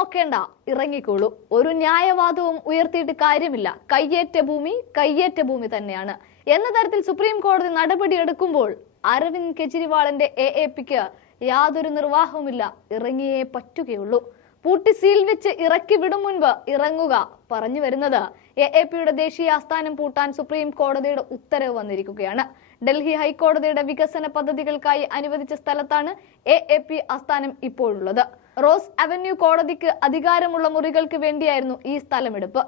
നോക്കേണ്ട. ഇറങ്ങിക്കോളൂ. ഒരു ന്യായവാദവും ഉയർത്തിയിട്ട് കാര്യമില്ല. കയ്യേറ്റ ഭൂമി കയ്യേറ്റ ഭൂമി തന്നെയാണ്. എന്ന തരത്തിൽ സുപ്രീം കോടതി നടപടി നടപടിയെടുക്കുമ്പോൾ അരവിന്ദ് കെജ്രിവാളിന്റെ എ എ പിക്ക് യാതൊരു നിർവാഹവുമില്ല. ഇറങ്ങിയേ പറ്റുകയുള്ളൂ. പൂട്ടി സീൽ വെച്ച് ഇറക്കി വിടും മുൻപ് ഇറങ്ങുക പറഞ്ഞു വരുന്നത്. എ എ പിയുടെ ദേശീയ ആസ്ഥാനം പൂട്ടാൻ സുപ്രീം കോടതിയുടെ ഉത്തരവ് വന്നിരിക്കുകയാണ്. ഡൽഹി ഹൈക്കോടതിയുടെ വികസന പദ്ധതികൾക്കായി അനുവദിച്ച സ്ഥലത്താണ് എ എ പി ആസ്ഥാനം ഇപ്പോഴുള്ളത്. റോസ് അവന്യൂ കോടതിക്ക് അധികാരമുള്ള മുറികൾക്ക് വേണ്ടിയായിരുന്നു ഈ സ്ഥലമെടുപ്പ്.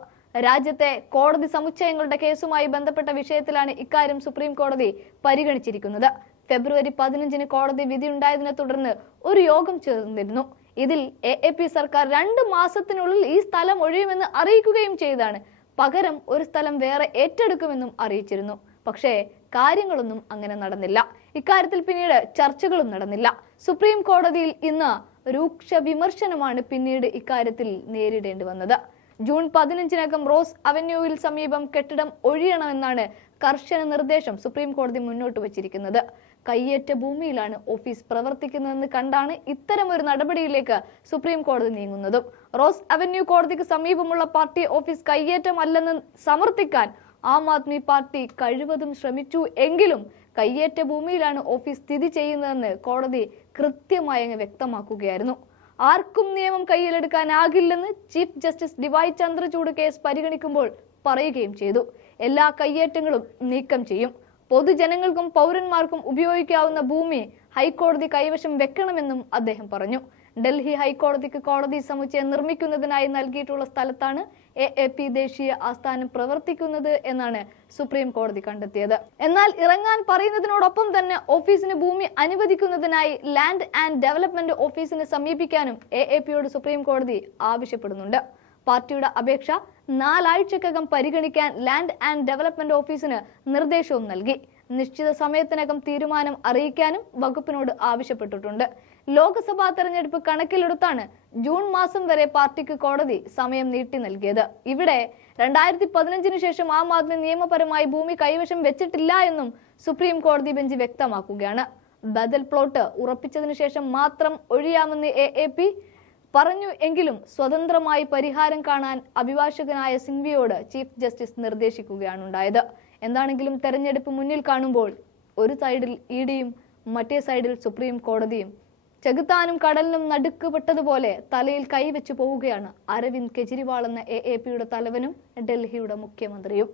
രാജ്യത്തെ കോടതി സമുച്ചയങ്ങളുടെ കേസുമായി ബന്ധപ്പെട്ട വിഷയത്തിലാണ് ഇക്കാര്യം സുപ്രീം കോടതി പരിഗണിച്ചിരിക്കുന്നത്. ഫെബ്രുവരി പതിനഞ്ചിന് കോടതി വിധിയുണ്ടായതിനെ തുടർന്ന് ഒരു യോഗം ചേർന്നിരുന്നു. ഇതിൽ എ എ പി സർക്കാർ രണ്ട് മാസത്തിനുള്ളിൽ ഈ സ്ഥലം ഒഴിയുമെന്ന് അറിയിക്കുകയും ചെയ്താണ് പകരം ഒരു സ്ഥലം വേറെ ഏറ്റെടുക്കുമെന്നും അറിയിച്ചിരുന്നു. പക്ഷേ കാര്യങ്ങളൊന്നും അങ്ങനെ നടന്നില്ല. ഇക്കാര്യത്തിൽ പിന്നീട് ചർച്ചകളും നടന്നില്ല. സുപ്രീം കോടതിയിൽ ഇന്ന് രൂക്ഷ വിമർശനമാണ് പിന്നീട് ഇക്കാര്യത്തിൽ നേരിടേണ്ടി വന്നത്. ജൂൺ പതിനഞ്ചിനകം റോസ് അവന്യൂവിൽ സമീപം കെട്ടിടം ഒഴിയണമെന്നാണ് കർശന നിർദ്ദേശം സുപ്രീം കോടതി മുന്നോട്ട് വച്ചിരിക്കുന്നത്. കയ്യേറ്റ ഭൂമിയിലാണ് ഓഫീസ് പ്രവർത്തിക്കുന്നതെന്ന് കണ്ടാണ് ഇത്തരം ഒരു നടപടിയിലേക്ക് സുപ്രീം കോടതി നീങ്ങുന്നതും. റോസ് അവന്യൂ കോടതിക്ക് സമീപമുള്ള പാർട്ടി ഓഫീസ് കയ്യേറ്റമല്ലെന്ന് സമർത്ഥിക്കാൻ ആം ആദ്മി പാർട്ടി കഴിവതും ശ്രമിച്ചു എങ്കിലും കയ്യേറ്റ ഭൂമിയിലാണ് ഓഫീസ് സ്ഥിതി ചെയ്യുന്നതെന്ന് കോടതി കൃത്യമായി വ്യക്തമാക്കുകയായിരുന്നു. ആർക്കും നിയമം കയ്യിലെടുക്കാനാകില്ലെന്ന് chief justice D Y Chandrachud case പരിഗണിക്കുമ്പോൾ പറയുകയും ചെയ്തു. എല്ലാ കയ്യേറ്റങ്ങളും നീക്കം ചെയ്യും. പൊതുജനങ്ങൾക്കും പൗരന്മാർക്കും ഉപയോഗിക്കാവുന്ന ഭൂമി ഹൈക്കോടതി കൈവശം വെക്കണമെന്നും അദ്ദേഹം പറഞ്ഞു. ഡൽഹി ഹൈക്കോടതിക്ക് കോടതി സമുച്ചയം നിർമ്മിക്കുന്നതിനായി നൽകിയിട്ടുള്ള സ്ഥലത്താണ് എ എ പി ദേശീയ ആസ്ഥാനം പ്രവർത്തിക്കുന്നത് എന്നാണ് സുപ്രീം കോടതി കണ്ടെത്തിയത്. എന്നാൽ ഇറങ്ങാൻ പറയുന്നതിനോടൊപ്പം തന്നെ ഓഫീസിന് ഭൂമി അനുവദിക്കുന്നതിനായി ലാൻഡ് ആൻഡ് ഡെവലപ്മെന്റ് ഓഫീസിനെ സമീപിക്കാനും എ എ പിയോട് സുപ്രീം കോടതി ആവശ്യപ്പെടുന്നുണ്ട്. പാർട്ടിയുടെ അപേക്ഷ നാലാഴ്ചക്കകം പരിഗണിക്കാൻ ലാൻഡ് ആൻഡ് ഡെവലപ്മെന്റ് ഓഫീസിന് നിർദ്ദേശവും നൽകി. നിശ്ചിത സമയത്തിനകം തീരുമാനം അറിയിക്കാനും വകുപ്പിനോട് ആവശ്യപ്പെട്ടിട്ടുണ്ട്. ലോക്സഭാ തെരഞ്ഞെടുപ്പ് കണക്കിലെടുത്താണ് ജൂൺ മാസം വരെ പാർട്ടിക്ക് കോടതി സമയം നീട്ടി നൽകിയത്. ഇവിടെ രണ്ടായിരത്തി പതിനഞ്ചിന് ശേഷം ആം ആദ്മി നിയമപരമായി ഭൂമി കൈവശം വെച്ചിട്ടില്ല എന്നും സുപ്രീം കോടതി ബെഞ്ച് വ്യക്തമാക്കുകയാണ്. ബദൽ പ്ലോട്ട് ഉറപ്പിച്ചതിനു ശേഷം മാത്രം ഒഴിയാമെന്ന് എ എ പി പറഞ്ഞു എങ്കിലും സ്വതന്ത്രമായി പരിഹാരം കാണാൻ അഭിഭാഷകനായ സിംഗ്വിയോട് ചീഫ് ജസ്റ്റിസ് നിർദ്ദേശിക്കുകയാണ് ഉണ്ടായത് എന്താണെങ്കിലും തെരഞ്ഞെടുപ്പ് മുന്നിൽ കാണുമ്പോൾ ഒരു സൈഡിൽ ഇ ഡിയും മറ്റേ സൈഡിൽ സുപ്രീം കോടതിയും ചെകുത്താനും കടലിനും നടുക്കുപെട്ടതുപോലെ തലയിൽ കൈവച്ചു പോവുകയാണ് അരവിന്ദ് കെജ്രിവാൾ എന്ന എ എ പിയുടെ തലവനും ഡൽഹിയുടെ മുഖ്യമന്ത്രിയും.